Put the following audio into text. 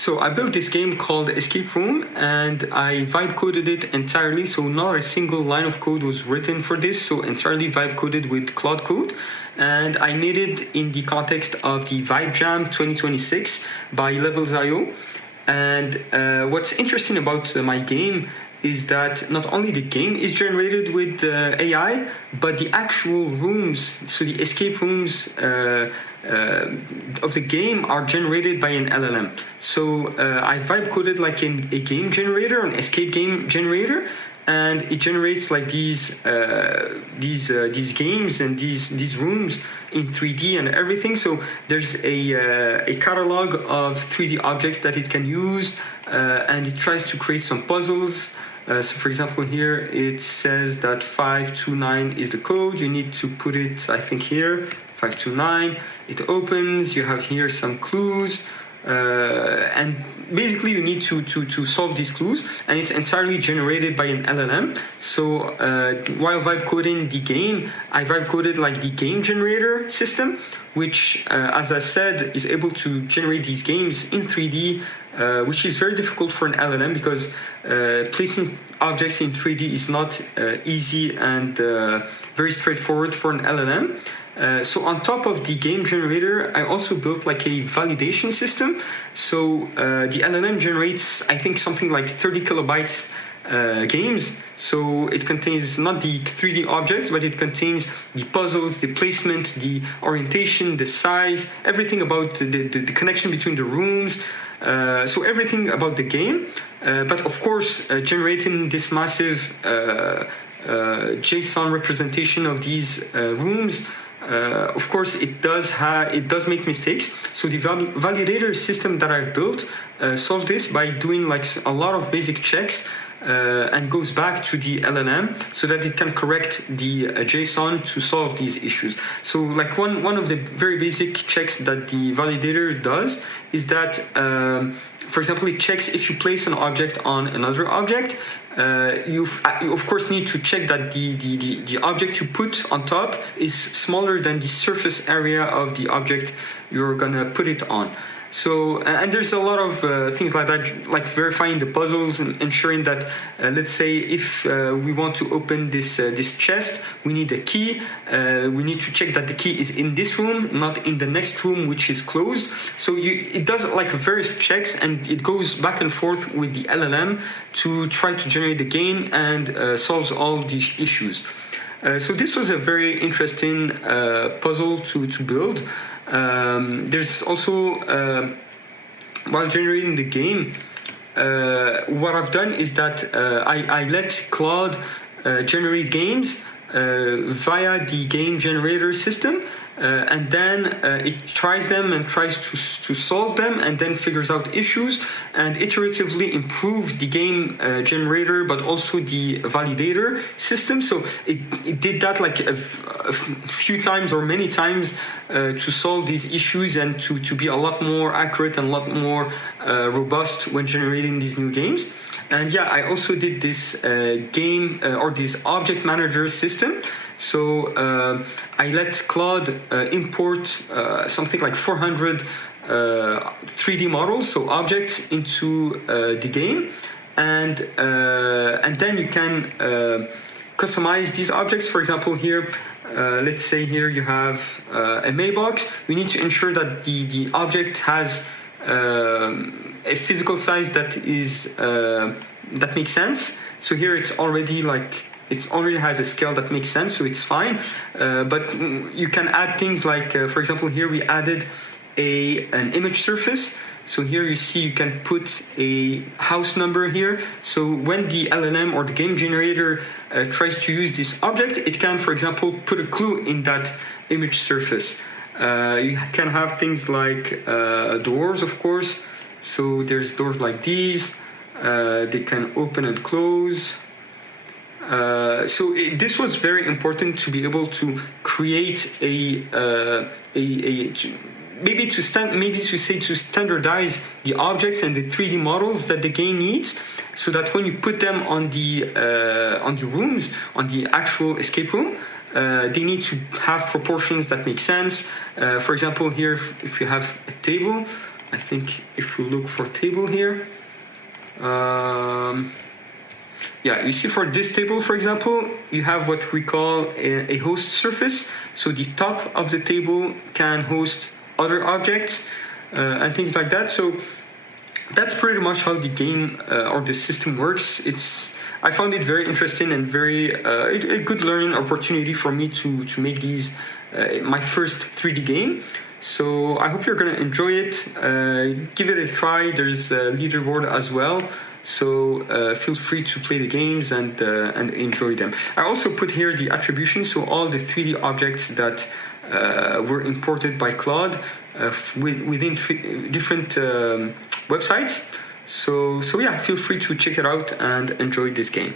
So I built this game called Escape Room, and I vibe coded it entirely. So not a single line of code was written for this. So entirely vibe coded with Claude Code. And I made it in the context of the Vibe Jam 2026 by Levels.io. And what's interesting about my game is that not only the game is generated with AI, but the actual rooms, so the escape rooms of the game are generated by an LLM. So I vibe coded like a game generator, an escape game generator, and it generates like these games and these rooms in 3D and everything. So there's a catalog of 3D objects that it can use, and it tries to create some puzzles. So for example, here it says that 529 is the code. You need to put it, I think here, 529. It opens, you have here some clues. And basically you need to solve these clues, and it's entirely generated by an LLM. So while vibe coding the game, I vibe coded like the game generator system, which as I said is able to generate these games in 3D, which is very difficult for an LLM because placing objects in 3D is not easy and very straightforward for an LLM. So on top of the game generator, I also built like a validation system. So the LLM generates, I think, something like 30 kilobytes games. So it contains not the 3D objects, but it contains the puzzles, the placement, the orientation, the size, everything about the connection between the rooms. So everything about the game. But of course, generating this massive JSON representation of these rooms, of course, it does make mistakes. So the validator system that I've built solves this by doing like a lot of basic checks and goes back to the LLM so that it can correct the JSON to solve these issues. So like one of the very basic checks that the validator does is that, for example, it checks if you place an object on another object. You of course need to check that the object you put on top is smaller than the surface area of the object you're gonna put it on. So, and there's a lot of things like that, like verifying the puzzles and ensuring that, let's say, if we want to open this chest, we need a key. We need to check that the key is in this room, not in the next room, which is closed. So it does like various checks, and it goes back and forth with the LLM to try to generate the game and solves all these issues. So this was a very interesting puzzle to build. There's also, while generating the game, what I've done is that I let Claude generate games via the game generator system, and then it tries them and tries to solve them, and then figures out issues and iteratively improve the game generator, but also the validator system. So it did that like a few times or many times to solve these issues and to be a lot more accurate and a lot more robust when generating these new games. And yeah, I also did this game or this object manager system. So I let Claude import something like 400 3D models, so objects, into the game, and then you can customize these objects. For example, here, let's say here you have a mailbox. You need to ensure that the object has a physical size that is that makes sense. So here it's already like it already has a scale that makes sense, so it's fine. But you can add things like, for example, here we added an image surface. So here you see you can put a house number here. So when the LLM or the game generator tries to use this object, it can, for example, put a clue in that image surface. You can have things like doors, of course. So there's doors like these. They can open and close. So this was very important to be able to create to standardize the objects and the 3D models that the game needs, so that when you put them on the rooms, on the actual escape room, they need to have proportions that make sense. For example, here, if you have a table, I think if we look for table here, yeah, you see for this table, for example, you have what we call a host surface. So the top of the table can host other objects and things like that. So that's pretty much how the game or the system works. I found it very interesting and very a good learning opportunity for me to make these my first 3D game. So I hope you're gonna enjoy it. Give it a try. There's a leaderboard as well. So feel free to play the games and enjoy them. I also put here the attribution, so all the 3D objects that were imported by Claude within different websites. So yeah, feel free to check it out and enjoy this game.